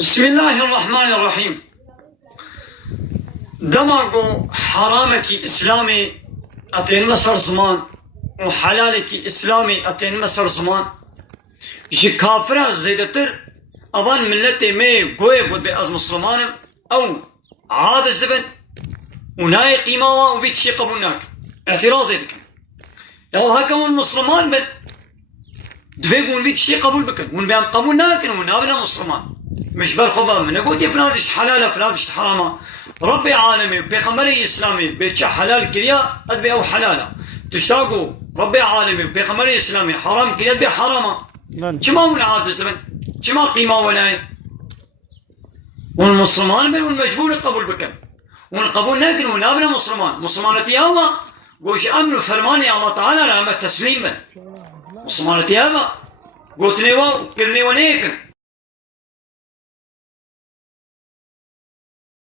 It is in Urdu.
بسم الله الرحمن الرحيم. دماغو حرامك إسلامي أتين مصر زمان وحلالك إسلامي أتين مصر زمان جي كافرة زيدتر أبان ملتي مي قوي بود بأز مسلمان أو عاد الزبن وناي قيمة وبيت شي قبولناك اعتراض يدك لو هكا المسلمان بل دفيقون بيت شي قبول بكن ونبيان قبولناك ونابنا مسلمان مش برخبا من قلت فلادش حلالة فلادش حرامة ربي عالمي بيخمري إسلامي بيتش حلال كريا أدبي أو حلالة تشتاقوا ربي عالمي بيخمري إسلامي حرام كريا أدبي حرامة كما من عاد الزمن كما قيمة ولاي والمسلمان بين والمجبور قبول بكن ونقبول ناكن ونابنا مسلمانتي هوا قوش أمن فرماني الله تعالى لما تسليما مسلمانتي هوا قلت نيوا كرني ونيكن